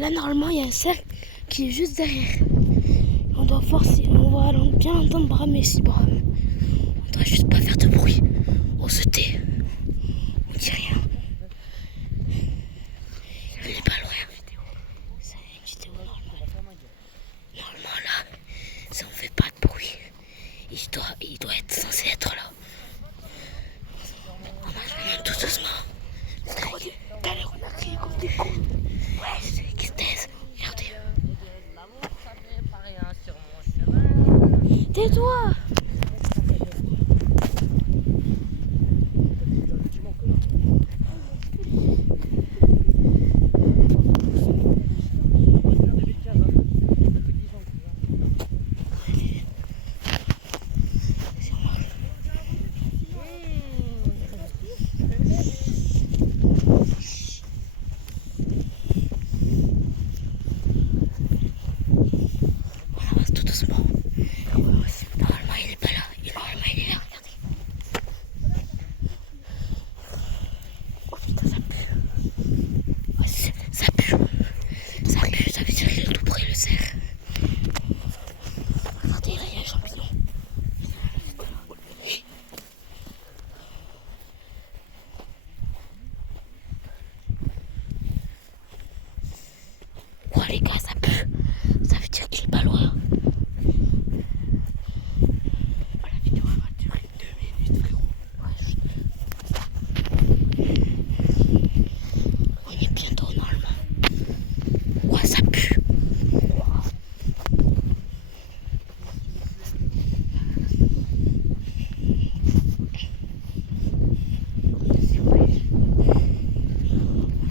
Là, normalement, il y a un cercle qui est juste derrière. On doit voir si on va bien entendre bramer si brame. On doit juste pas faire de bruit. On se tait. On dit rien. Il est pas loin. C'est une vidéo normale. Normalement, là, si on fait pas de bruit, il doit être censé être là. On marche vraiment tout doucement. Tout à l'heure, on a crié comme des cons. Ouais, c'est qui se taisent. Regardez. Tais-toi! On avance tout doucement. Normalement, il est pas là. Normalement, il est là. Regardez. Oh putain, ça pue. Oh, ça pue. Ça pue, ça veut dire qu'il est tout près, le cerf. Regardez, là, il y a un champignon. Oh les gars, ça pue. Ça veut dire qu'il est pas loin. Oh, la vidéo va durer 2 minutes, frérot. On est bientôt normalement. Ouais, ça pue.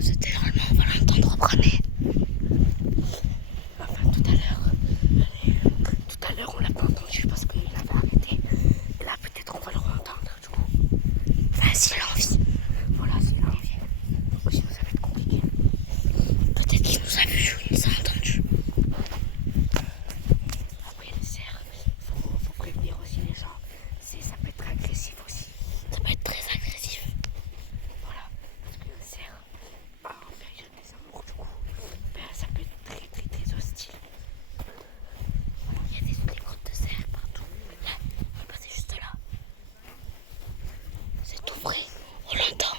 C'était normalement, on va l'entendre bramer. Enfin, tout à l'heure, on l'a pas entendu parce qu'il avait arrêté. Et là, peut-être on va le entendre du coup. Enfin, s'il a envie. Voilà, s'il a envie. Sinon, ça va être compliqué. Peut-être qu'il nous a vu, il nous a entendu. Après, le cerf, faut prévenir aussi les gens. Ça peut être agressif aussi. Ça peut être très agressif. Voilà, parce que le cerf, en période des amours, du coup, ça peut être très très très hostile. Voilà, il y a des grottes de cerf partout. Là, il passait juste là. C'est tout vrai. On l'entend.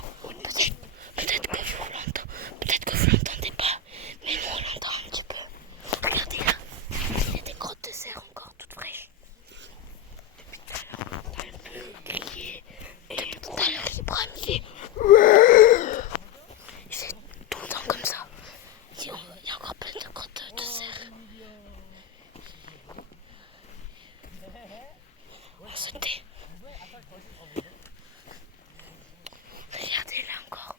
Peut-être que vous l'entendez. Peut-être que vous l'entendez pas. Mais nous on l'entend un petit peu. Regardez là. Il y a des grottes de cerf encore toutes fraîches. Depuis tout à l'heure, on entend un peu crier. Et depuis tout à l'heure, il brame, il fait tout le temps comme ça. Il y a encore plein de grottes de cerf. On se tait. Regardez là encore.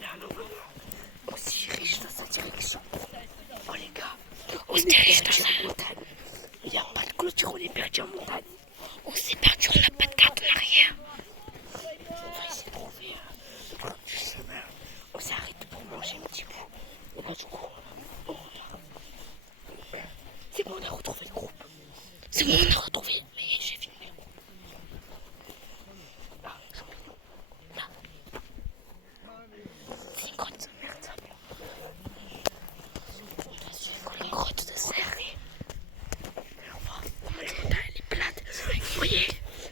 Là, normalement, on se dirige dans sa direction. Oh les gars, on se dirige dans sa montagne. Il n'y a pas de clôture, on est perdu en montagne. On s'est perdu, on n'a pas de carte en arrière. On va essayer de trouver du chemin. On s'arrête pour manger un petit bout. Et là, du coup, on repart. C'est bon, on a retrouvé le groupe. C'est bon, on a retrouvé. Mais j'ai filmé. Là, champignon. Là. C'est une grotte, merde. On doit suivre les grottes de cerf. La montagne, elle est plate. Vous voyez,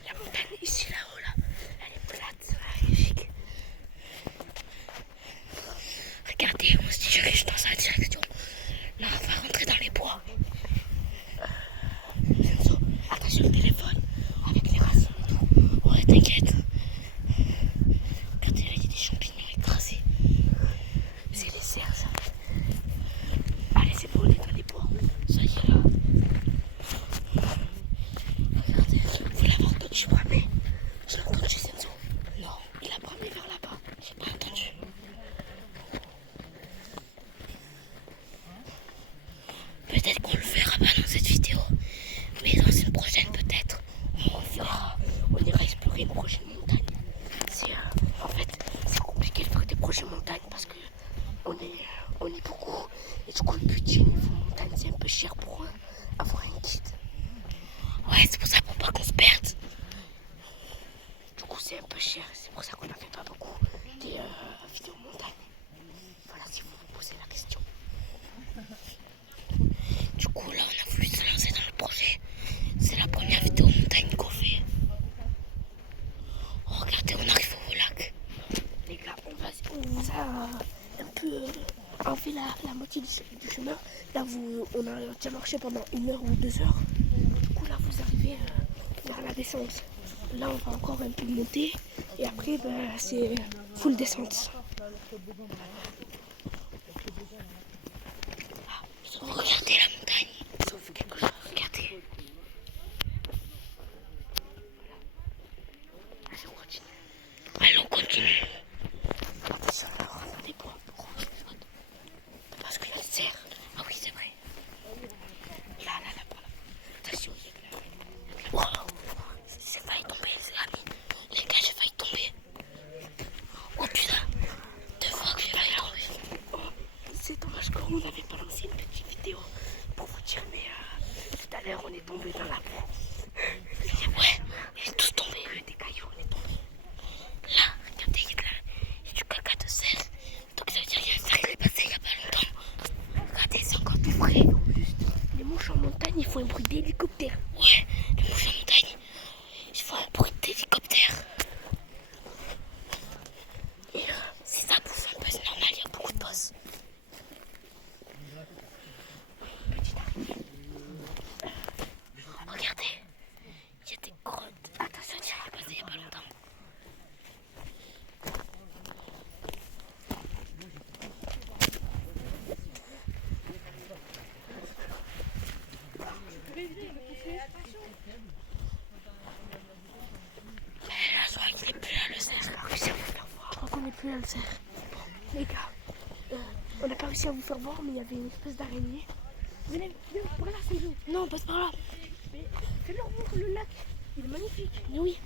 la montagne ici, là-haut, là, elle est plate, c'est magnifique. Regardez, on se dirige dans sa direction. Là, on va rentrer dans les bois. pas beaucoup des vidéos montagne. Voilà, si vous vous posez la question. Du coup, là, on a voulu se lancer dans le projet. C'est la première vidéo montagne qu'on fait. Oh, regardez, on arrive au lac. Les gars, on vous a un peu enlevé la moitié du chemin. Là, on a déjà marché pendant 1 heure ou 2 heures. Du coup, là, vous arrivez vers la descente. Là, on va encore un peu monter. Et après, c'est full descente. Regardez la montagne. Ils ont fait quelque chose. Regardez. Allez, on continue. Allez, on continue. Attention, là, on a des bois rouges. Parce qu'il y a le cerf. Ah oui, c'est vrai. Là, là-bas. Attention, il y a de la... Wow. J'ai failli tomber, les amis. Les gars, j'ai failli tomber. Oh putain. 2 fois que j'ai failli tomber. Oh, c'est dommage qu'on n'avait pas lancé une petite vidéo pour vous dire, mais tout à l'heure, on est tombé dans la boue. Ouais, on est tous tombés. Des cailloux, on est tombés. Là, regardez, il y a du caca de cerf. Donc ça veut dire qu'il y a un cerf qui est passé il n'y a pas longtemps. Regardez, c'est encore plus frais. Les mouches en montagne, ils font un bruit d'hélicoptère. Ouais, les mouches en montagne, ils font un bruit d'hélicoptère. Et si ça bouffe un peu, c'est normal, il y a beaucoup de bosses. Regardez, il y a des grottes. Attention, il y a passé il n'y a pas longtemps. Je crois qu'il n'est plus là le cerf. Je crois qu'on n'est plus là le cerf. Les gars, on n'a pas réussi à vous faire voir, mais il y avait une espèce d'araignée. Venez, par là, c'est nous. Non, passe par là. Mais fais-leur voir le lac. Il est magnifique. Mais oui.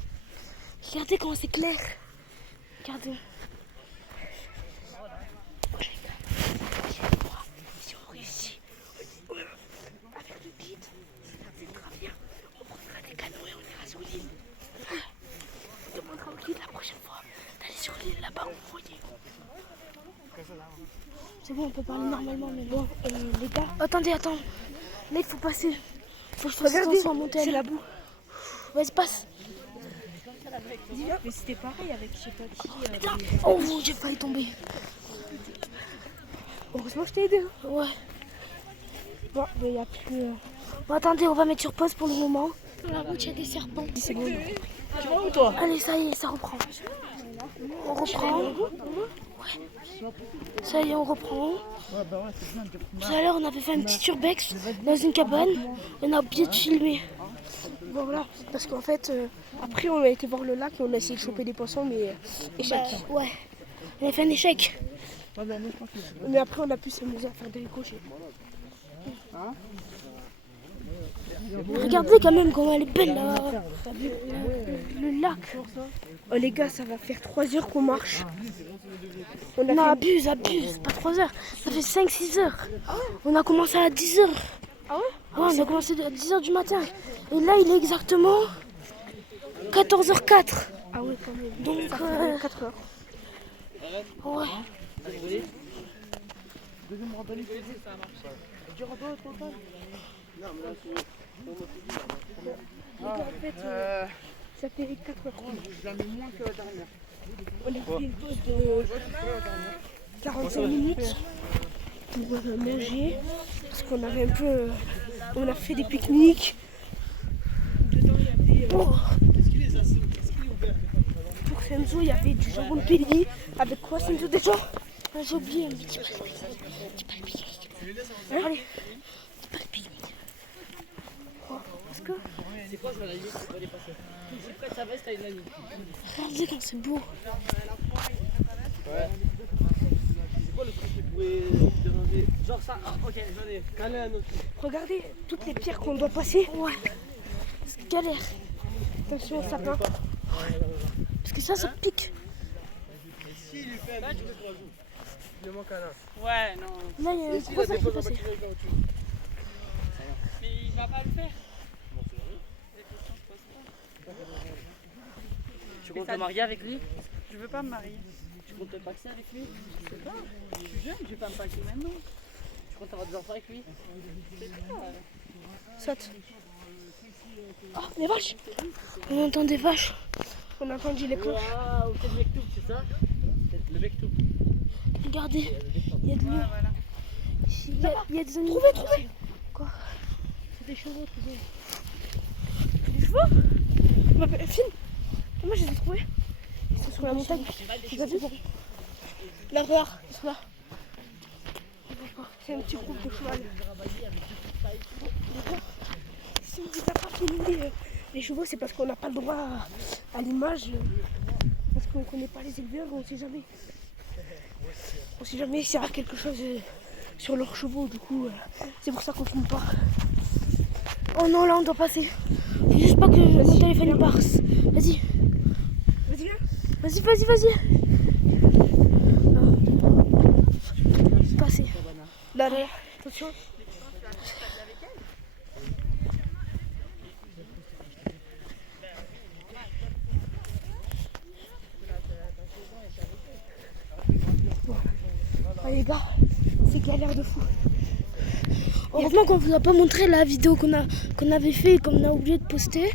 Regardez comment c'est clair. Regardez. Si on réussit avec le guide, c'est très bien. On prendra des canaux et on ira sur l'île. On demandera au guide la prochaine fois d'aller sur l'île là-bas, vous voyez. C'est bon, on peut parler normalement, mais bon, les gars. Attendez. Là, il faut passer. Faut que je fasse attention à monter. C'est la boue. Vas-y, passe. Mais c'était pareil avec je sais pas qui. Putain. Oh, j'ai failli tomber. Heureusement, je t'ai aidé. Ouais. Bon, mais il n'y a plus. Bon, attendez, on va mettre sur pause pour le moment. Sur la route, il y a des serpents. C'est bon. Tu vas où toi? Allez, ça y est, ça reprend. On reprend. Ouais. Ça y est, on reprend. Tout à l'heure, on avait fait un petit urbex dans une cabane. On a oublié de filmer. Bon, voilà. Parce qu'en fait, après, on a été voir le lac et on a essayé de choper des poissons, mais échec. Ouais. On a fait un échec. Mais après, on a pu s'amuser à faire des ricochets. Regardez quand même comment elle est belle là. Le lac. Oh, les gars, ça va faire 3 heures qu'on marche. Non, abuse, pas 3 heures. Ça fait 5-6 heures. On a commencé à 10 heures. Ah ouais? Ouais, on a commencé à 10 heures du matin. Et là, il est exactement 14h04. Ah ouais, quand même. Donc, Ça fait 4 heures. ouais. Deuxième randonnée, ça a marché. Du randonnée trop calme. Non, mais là, En fait, ça fait 4 heures. je la mets moins que la dernière. On a fait une pause de 45 minutes pour manger. Parce qu'on avait un peu. On a fait des pique-niques. Dedans, il y avait. Pour Senzo, il y avait du jambon de Pelli. Avec quoi, Senzo, déjà? Ah, j'ai oublié un petit peu. Dis pas le pique-nique. Hein? Allez, dis pas le pique-nique. Parce que. C'est quoi, je vais la ligne, tu vas les passer. C'est prêt, ta veste, t'as une ligne. Regardez comme c'est beau. Ouais. C'est quoi le truc qui pourrait demander? Genre ça, ah, ok, j'en ai. Calé un autre. Regardez toutes les pierres qu'on doit passer. Ouais. C'est galère. Attention au sapin. Parce que ça pique. Si, il lui fait un petit peu 3 jours. Il manque un an. Ouais, non. Là, il y a un gros sac qui est passé. Mais il va pas le faire. Tu comptes te marier avec lui? Je veux pas me marier. Tu comptes te paxer avec lui? Je sais pas. Je suis jeune, je vais pas me paxer maintenant. Tu comptes avoir des enfants avec lui? Saute. Oh, des vaches. On entend des vaches. On a entendu les cloches. Waouh, c'est le Mektoub, c'est ça? Le Mektoub. Regardez, il y a de l'eau. Ouais, voilà. Il y a des animaux. Trouvez. Quoi? C'est des chevaux, toujours. Des chevaux? Bah, filme. Moi, je les ai trouvés. Ils sont sur la montagne. Tu as vu? Là, regarde, ils sont là. C'est un petit groupe de cheval. Si on ne pas filmer les chevaux, c'est parce qu'on n'a pas le droit à l'image. Parce qu'on ne connaît pas les éleveurs, on ne sait jamais. On ne sait jamais s'il y a quelque chose sur leurs chevaux, du coup, c'est pour ça qu'on ne filme pas. Oh non, là on doit passer. Faut juste pas que mon téléphone il passe. Vas-y. Vas-y. Passer. Là, attention. Bon. Ah, les gars, c'est galère de fou. Heureusement qu'on vous a pas montré la vidéo qu'on avait fait et qu'on a oublié de poster.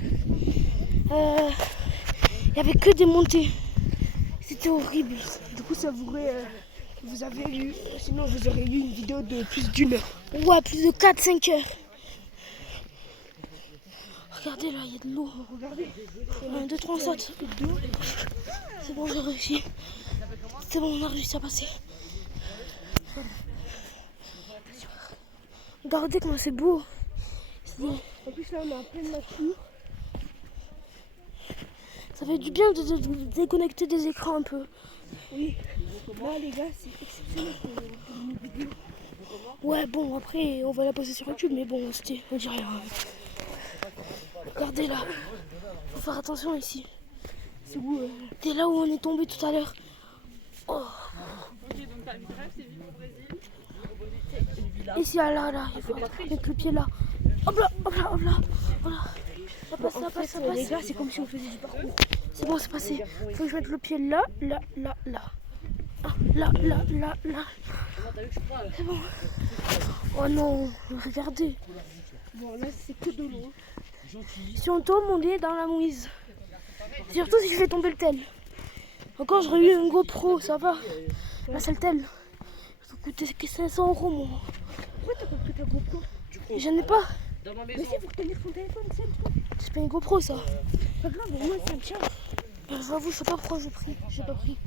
Il n'y avait que des montées. C'était horrible. Du coup, ça vous avez eu. Sinon, vous aurez eu une vidéo de plus d'1 heure. Ouais, plus de 4-5 heures. Regardez là, il y a de l'eau. Regardez. 1, 2, 3, on saute. C'est bon, j'ai réussi. C'est bon, on a réussi à passer. Regardez comment c'est beau. En plus là on est en pleine nature. Ça fait du bien de déconnecter des écrans un peu. Oui. Là les gars c'est exceptionnel pour une vidéo. Ouais bon après on va la poster sur YouTube mais bon on dit rien. Regardez là. Faut faire attention ici. C'est où t'es là où on est tombé tout à l'heure. Oh. Ok, donc ta vie de rêve, c'est vivre au Brésil. Ici, là, il faut mettre le pied là. Hop là. Ça passe. Les gars, c'est comme si on faisait du parcours. C'est bon, c'est passé. Il faut que je mette le pied là. Ah, là. C'est bon. Oh non, regardez. Bon, là, c'est que de l'eau. Si on tombe, on est dans la mouise. Surtout si je fais tomber le tel. Encore, j'aurais eu un GoPro, ça va. Là, c'est le tel. Ça coûtait 500 €, moi. Pourquoi t'as pas pris ta GoPro? J'en ai pas. Mais si, faut tenir ton téléphone, c'est toi. C'est pas une GoPro, ça. Pas grave, au moins, ça me tient. J'avoue, je sais pas pourquoi j'ai pas pris.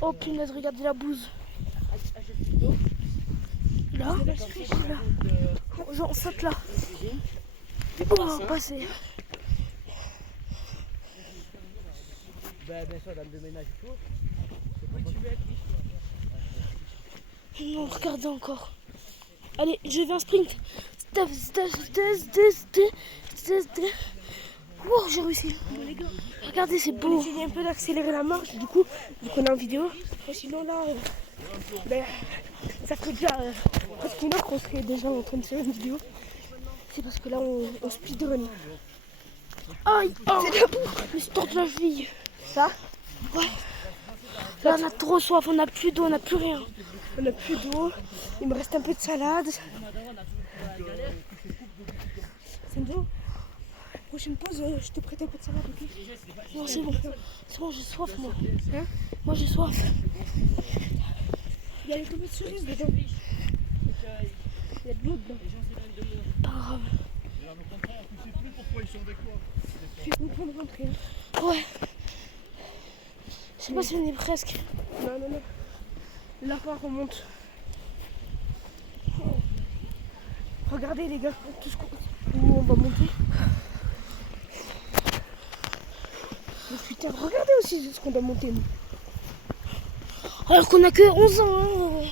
Oh punaise, regardez la bouse. Là. On saute là. Oh, passer. Bien sûr, dame de ménage et tout. Non, regardez encore. Allez, je vais en sprint. Oh, j'ai réussi. Regardez, c'est beau. J'ai essayé un peu d'accélérer la marche, du coup, vu qu'on est en vidéo. Sinon là, ça ferait déjà presque 1 heure qu'on serait déjà en train de faire une vidéo. C'est parce que là, on speedrun. Aïe, c'est de la boue. Je me suis tordu la cheville. Ça? Ouais. Là, on a trop soif, on n'a plus d'eau, on n'a plus rien. On n'a plus d'eau. Il me reste un peu de salade. C'est bon. Prochaine pause, je te prête un peu de salade, ok? Non, c'est bon. C'est bon, j'ai soif, moi. Hein? Moi, j'ai soif. Il y a les tomates cerises dedans. Il y a de l'eau dedans. Pas grave. Je suis content de rentrer. Ouais. Je sais pas si on est presque. Non. Là, on remonte. Regardez les gars, où on va monter. Mais putain, regardez aussi ce qu'on doit monter nous. Alors qu'on a que 11 ans. Hein.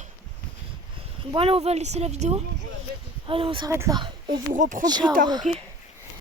Bon allez, on va laisser la vidéo. Allez, on s'arrête là. On vous reprend plus tard, ok?